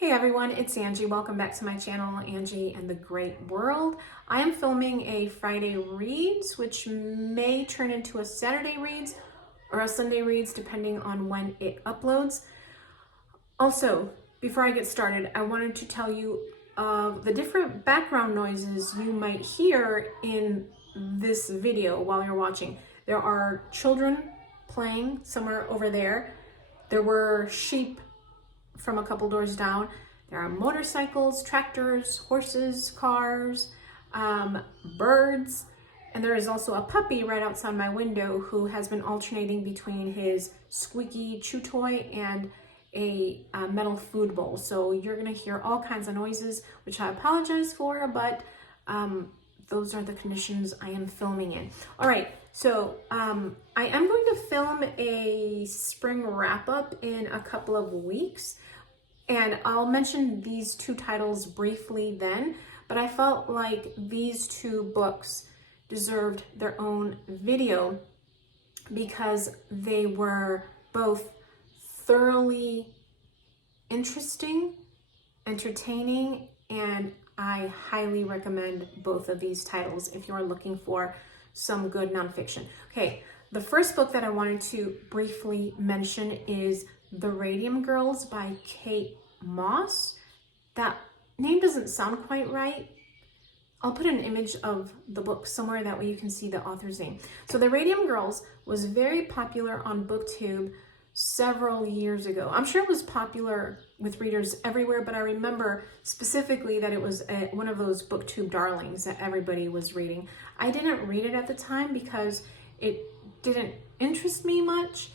Hey everyone, it's Angie. Welcome back to my channel, Angie and the Great World. I am filming a Friday Reads, which may turn into a Saturday Reads or a Sunday Reads, depending on when it uploads. Also, before I get started, I wanted to tell you of the different background noises you might hear in this video while you're watching. There are children playing somewhere over there. There were sheep from a couple doors down. There are motorcycles, tractors, horses, cars, birds, and there is also a puppy right outside my window who has been alternating between his squeaky chew toy and a metal food bowl. So you're gonna hear all kinds of noises, which I apologize for, but those are the conditions I am filming in. All right, so I am going to film a spring wrap-up in a couple of weeks, and I'll mention these two titles briefly then, but I felt like these two books deserved their own video because they were both thoroughly interesting, entertaining, and I highly recommend both of these titles if you're looking for some good nonfiction. Okay, the first book that I wanted to briefly mention is The Radium Girls by Kate Moss. That name doesn't sound quite right. I'll put an image of the book somewhere, that way you can see the author's name. So The Radium Girls was very popular on BookTube several years ago. I'm sure it was popular with readers everywhere, but I remember specifically that it was one of those BookTube darlings that everybody was reading. I didn't read it at the time because it didn't interest me much,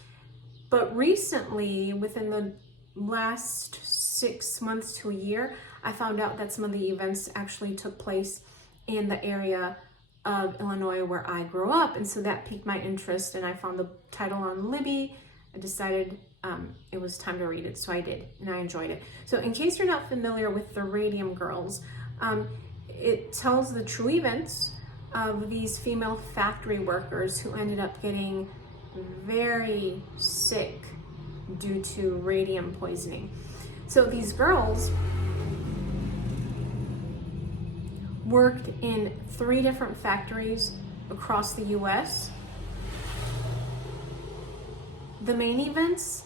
but recently, within the last 6 months to a year, I found out that some of the events actually took place in the area of Illinois where I grew up, and so that piqued my interest, and I found the title on Libby. I decided it was time to read it, so I did, and I enjoyed it. So in case you're not familiar with The Radium Girls, it tells the true events of these female factory workers who ended up getting very sick due to radium poisoning. So these girls worked in 3 different factories across the US. The main events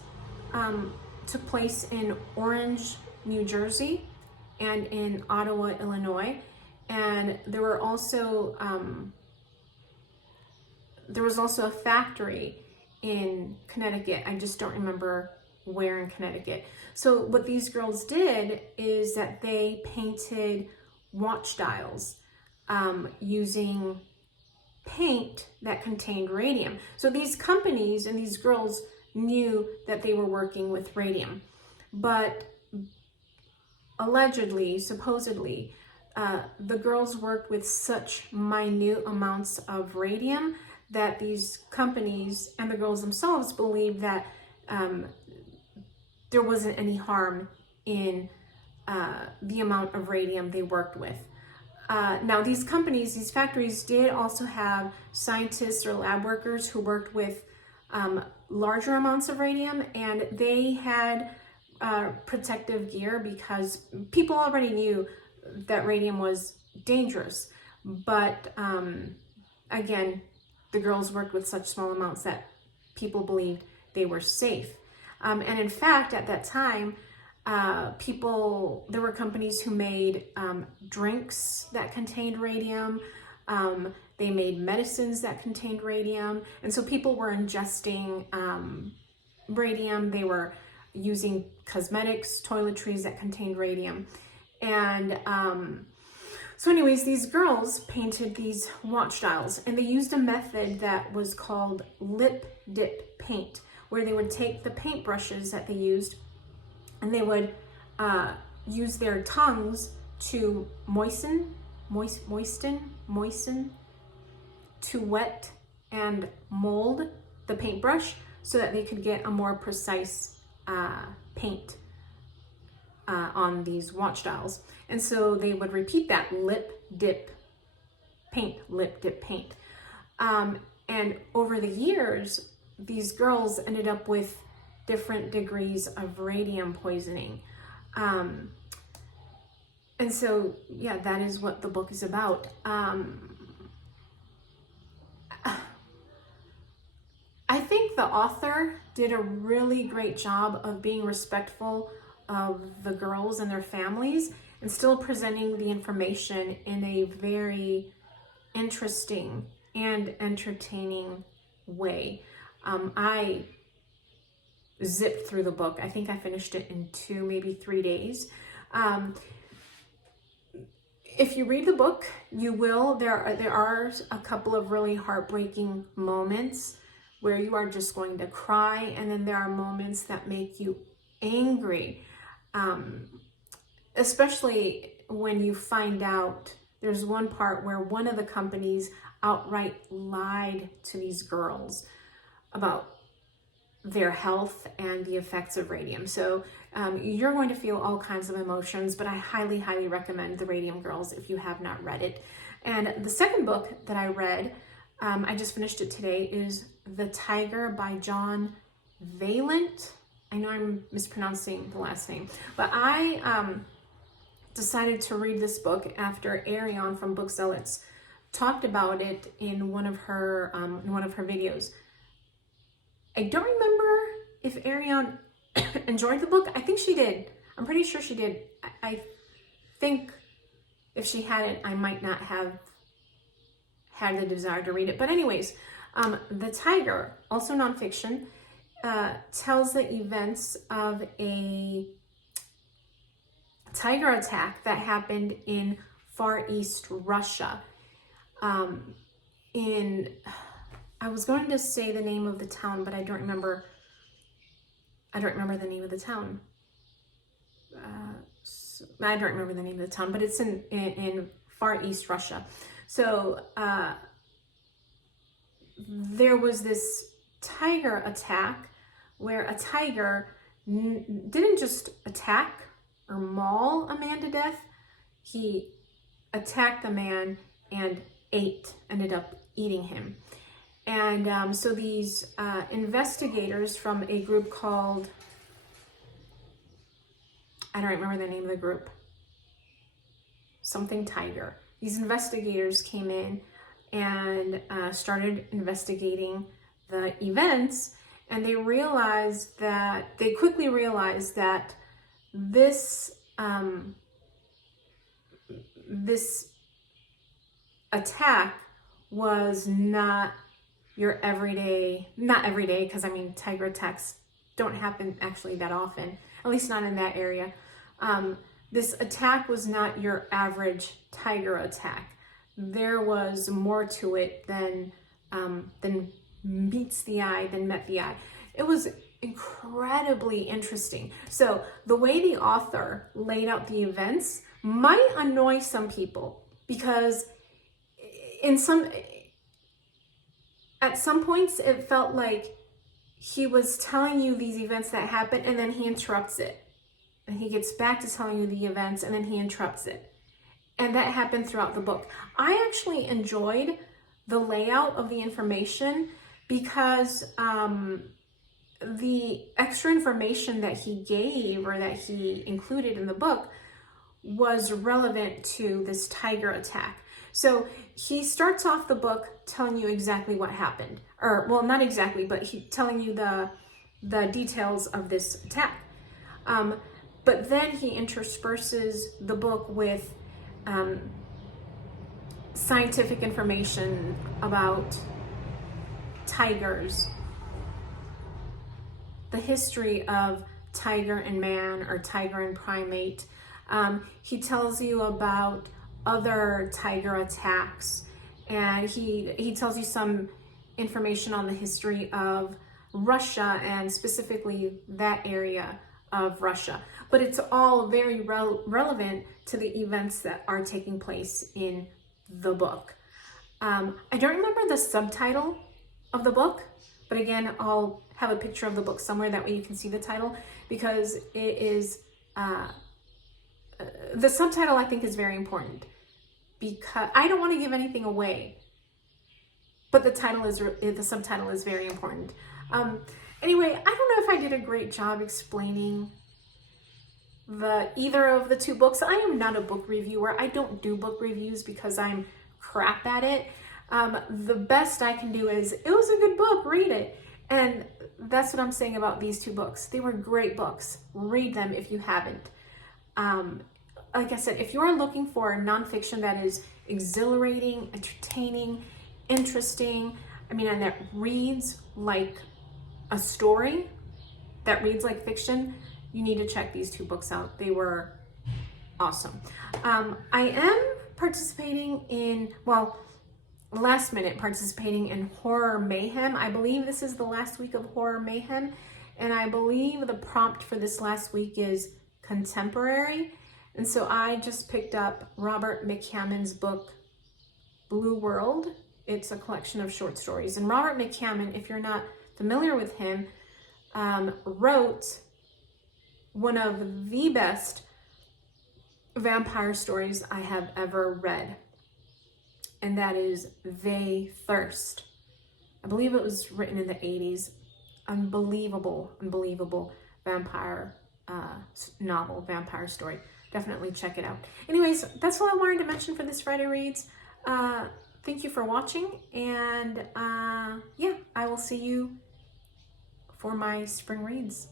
took place in Orange, New Jersey, and in Ottawa, Illinois. And there were also a factory in Connecticut. I just don't remember where in Connecticut. So what these girls did is that they painted watch dials using paint that contained radium. So these companies and these girls knew that they were working with radium, but allegedly, supposedly, the girls worked with such minute amounts of radium that these companies and the girls themselves believed that there wasn't any harm in the amount of radium they worked with. Now these companies, these factories did also have scientists or lab workers who worked with larger amounts of radium, and they had protective gear because people already knew that radium was dangerous. But again, the girls worked with such small amounts that people believed they were safe. And in fact, at that time, there were companies who made drinks that contained radium. They made medicines that contained radium. And so people were ingesting radium. They were using cosmetics, toiletries that contained radium. And so anyways, these girls painted these watch dials, and they used a method that was called lip dip paint, where they would take the paint brushes that they used and they would use their tongues to moisten, to wet and mold the paintbrush so that they could get a more precise paint on these watch dials. And so they would repeat that lip dip paint. And over the years, these girls ended up with different degrees of radium poisoning. And so, yeah, that is what the book is about. I think the author did a really great job of being respectful of the girls and their families and still presenting the information in a very interesting and entertaining way. I zipped through the book. I think I finished it in 2, maybe 3 days. If you read the book, you will. There are a couple of really heartbreaking moments where you are just going to cry, and then there are moments that make you angry, especially when you find out. There's one part where one of the companies outright lied to these girls about their health and the effects of radium. So you're going to feel all kinds of emotions, but I highly, highly recommend The Radium Girls if you have not read it. And the second book that I read, I just finished it today, is The Tiger by John Valent. I know I'm mispronouncing the last name, but I decided to read this book after Ariane from Bookzelots talked about it in one of her videos. I don't remember if Ariane enjoyed the book. I think she did. I'm pretty sure she did. I think if she hadn't, I might not have had the desire to read it. But anyways, The Tiger, also nonfiction, tells the events of a tiger attack that happened in Far East Russia. I was going to say the name of the town, but I don't remember the name of the town. I don't remember the name of the town, but it's in Far East Russia. So there was this tiger attack where a tiger didn't just attack or maul a man to death. He attacked the man and ended up eating him. And so these investigators from a group called, I don't remember the name of the group, something Tiger. These investigators came in and started investigating the events, and they quickly realized that this attack was not your everyday, not every day, because I mean, tiger attacks don't happen actually that often, at least not in that area. This attack was not your average tiger attack. There was more to it than meets the eye, than met the eye. It was incredibly interesting. So the way the author laid out the events might annoy some people, because at some points it felt like he was telling you these events that happened and then he interrupts it. And he gets back to telling you the events and then he interrupts it. And that happened throughout the book. I actually enjoyed the layout of the information because the extra information that he gave or that he included in the book was relevant to this tiger attack. So he starts off the book telling you exactly what happened, or well, not exactly, but he telling you the details of this attack. But then he intersperses the book with scientific information about tigers, the history of tiger and man or tiger and primate. He tells you about other tiger attacks, and he tells you some information on the history of Russia and specifically that area of Russia. But it's all very relevant to the events that are taking place in the book. I don't remember the subtitle of the book, but again, I'll have a picture of the book somewhere, that way you can see the title, because it is the subtitle I think is very important, because I don't want to give anything away, but the subtitle is very important. Anyway, I don't know if I did a great job explaining either of the two books. I am not a book reviewer. I don't do book reviews because I'm crap at it. The best I can do is, it was a good book, read it. And that's what I'm saying about these two books. They were great books. Read them if you haven't. Like I said, if you're looking for nonfiction that is exhilarating, entertaining, interesting, and that reads like a story, that reads like fiction, you need to check these two books out. They were awesome. I am participating in, last minute participating in Horror Mayhem. I believe this is the last week of Horror Mayhem, and I believe the prompt for this last week is contemporary. And so I just picked up Robert McCammon's book, Blue World. It's a collection of short stories. And Robert McCammon, if you're not familiar with him, wrote one of the best vampire stories I have ever read. And that is They Thirst. I believe it was written in the 80s. Unbelievable vampire novel, vampire story. Definitely check it out. Anyways, that's all I wanted to mention for this Friday Reads. Thank you for watching, and yeah, I will see you for my spring reads.